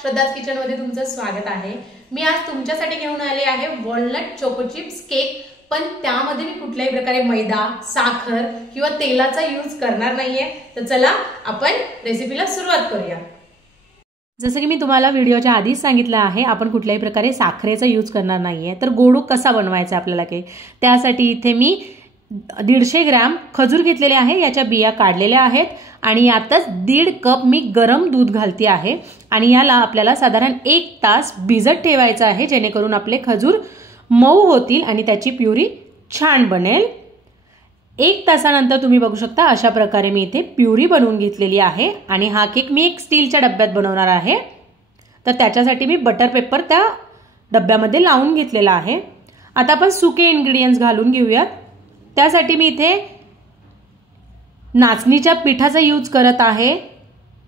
श्रद्धाज kitchen मध्ये तुमचं स्वागत आहे। मी आज तुमच्यासाठी घेऊन आले आहे वॉलनट चोको चिप्स केक, पण त्यामध्ये मी कुठल्याही प्रकारे मैदा, साखर किंवा तेलाचा यूज करणार नाहीये। तर चला आपण रेसिपीला सुरुवात करूया। जसं की मी तुम्हाला व्हिडिओच्या आधीच सांगितलं आहे, आपण कुठल्याही प्रकारे साखरेचा यूज करणार नाहीये। तर गोडू कसा बनवायचा आपल्याला केक, त्यासाठी इथे मी 150 ग्रॅम खजूर घेतलेले आहे, याच्या बिया काढलेल्या आहेत आणि यातच 1.5 कप मी गरम दूध घालते आहे आणि याला आपल्याला साधारण 1 तास भिजत ठेवायचं आहे, जेणेकरून आपले खजूर मऊ होतील आणि त्याची प्युरी छान बनेल। 1 तासानंतर तुम्ही बघू शकता अशा प्रकारे मी इथे प्युरी बनवून घेतलेली आहे आणि हा केक मी एक स्टीलच्या डब्यात बनवणार आहे। तर त्याच्यासाठी मी बटर पेपर त्या डब्यामध्ये लावून घेतलेला आहे। आता आपण सुके इन्ग्रेडियंट्स घालून घेऊयात। त्यासाठी मी इथे नाचणीच्या पिठाचा यूज करत आहे,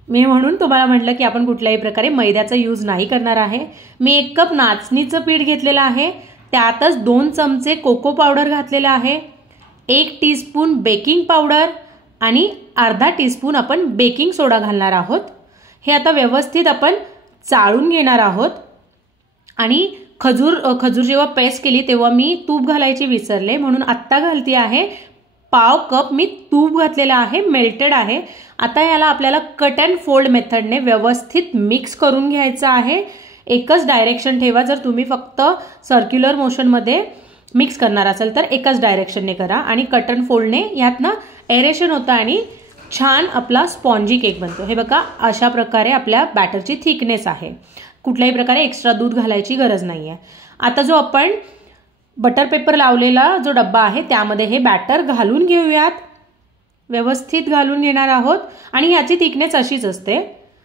मी म्हणून तुम्हाला म्हटलं की आपण कुठल्याही प्रकारे मैद्याचा यूज नाही करणार आहे। मी 1 कप नाचणीचं पीठ घेतलेलं आहे, त्यातच 2 चमचे कोको पावडर घातलेला आहे, 1 टीस्पून बेकिंग पावडर आणि अर्धा टीस्पून आपण बेकिंग सोडा घालणार आहोत। हे आता व्यवस्थित आपण चाळून घेणार आहोत आणि खजूर जेव्हा पेस्ट केली तेव्हा मी तूप घालायचे विसरले, म्हणून आत्ता घालते आहे। पाव कप मी तूप घातलेला आहे, मेल्टेड आहे। आता याला आपल्याला कट अँड फोल्ड मेथडने व्यवस्थित मिक्स करून घ्यायचं आहे। एकच डायरेक्शन ठेवा, जर तुम्ही फक्त सर्क्युलर मोशनमध्ये मिक्स करणार असेल तर एकच डायरेक्शनने करा आणि कट अँड फोल्डने यात ना एरेशन होतं आणि छान आपला स्पॉन्जी केक बनतो। हे बघा, अशा प्रकारे आपल्या बॅटरची थिकनेस आहे, कुठल्याही प्रकारे एक्स्ट्रा दूध घालायची गरज नाहीये। आता जो आपण बटर पेपर लावलेला जो डब्बा आहे त्यामध्ये हे बॅटर घालून घेऊयात, व्यवस्थित घालून घेणार आहोत आणि याची थिकनेस अशीच असते,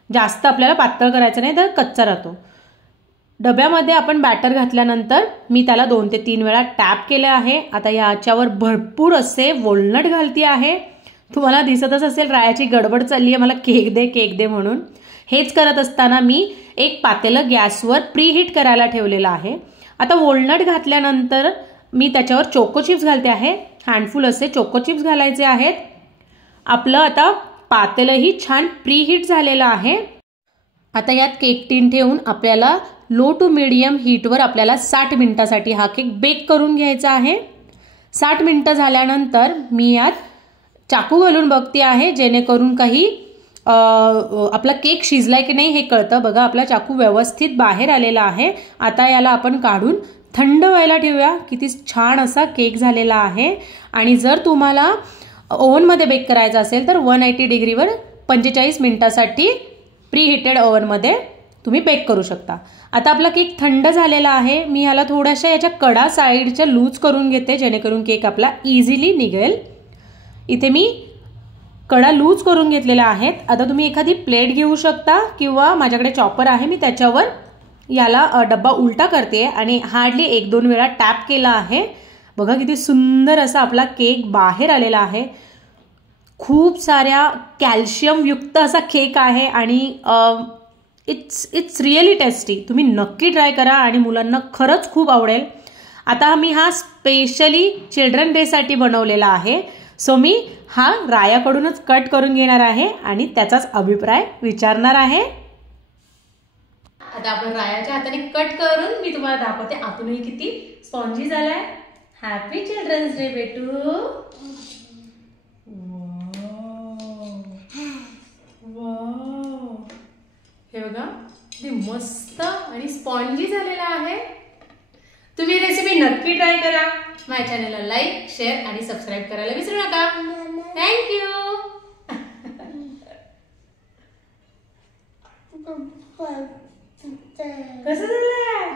जास्त आपल्याला पातळ करायचं नाही तर कच्चा राहतो। डब्यामध्ये आपण बॅटर घातल्यानंतर मी त्याला 2 ते 3 वेळा टॅप केले आहे। आता याच्यावर भरपूर असे वॉलनट घालते आहे। तुम्हाला दिसतच असेल रायाची गडबड चालली आहे, मला केक दे म्हणून। हेच करत असताना मी एक पातेलं गॅसवर प्रीहीट करायला ठेवलेलं आहे। आता वॉलनट घातल्यानंतर मी त्याच्यावर चोको चिप्स घालते आहे, हँडफुल असे चोको चिप्स घालायचे आहेत। आपलं आता पातेलंही छान प्रीहीट झालेलं आहे। आता यात केक टीन ठेवून आपल्याला लो टू मीडियम हीटवर आपल्याला 60 मिनिटासाठी हा केक बेक करून घ्यायचा आहे। 60 मिनिटं झाल्यानंतर मी यात चाकू घालून बघते आहे, जेणेकरून काही आपला केक शिजलाय की नाही हे कळतं। बघा, आपला चाकू व्यवस्थित बाहेर आलेला आहे। आता याला आपण काढून थंड व्हायला ठेवूया। किती छान असा केक झालेला आहे। आणि जर तुम्हाला ओव्हनमध्ये बेक करायचा असेल तर 180 डिग्रीवर 45 मिनिटासाठी प्रीहीटेड ओव्हनमध्ये तुम्ही बेक करू शकता। आता आपला केक थंड झालेला आहे, मी ह्याला थोड्याशा याच्या कडा साईडच्या लूज करून घेते, जेणेकरून केक आपला इझिली निघेल। इथे मी कडा लूज करून घेतलेल्या आहेत। आता तुम्ही एखादी प्लेट घेऊ शकता किंवा माझ्याकडे चॉपर आहे, मी त्याच्यावर याला डब्बा उलटा करते आणि हार्डली 1-2 वेळा टॅप केला आहे। बघा किती सुंदर असा आपला केक बाहेर आलेला आहे। खूप साऱ्या कॅल्शियम युक्त असा केक आहे आणि इट्स रिअली टेस्टी। तुम्ही नक्की ट्राय करा आणि मुलांना खरंच खूप आवडेल। आता मी हा स्पेशली चिल्ड्रन डे साठी बनवलेला आहे, सो मी हा रायाकडूनच कट करून घेणार आहे आणि त्याचाच अभिप्राय विचारणार आहे। आता आपण रायाच्या हाताने कट करून मी तुम्हाला दाखवते आतूनही किती स्पॉन्जी झालाय। हॅपी चिल्ड्रन्स डे बेटू। हे बघा, किती मस्त आणि स्पॉन्जी झालेला आहे। तुम्ही रेसिपी नक्की ट्राय करा। माझ्या चॅनलला लाईक, शेअर आणि सबस्क्राईब करायला विसरू नका। थँक्यू। कसं झालंय?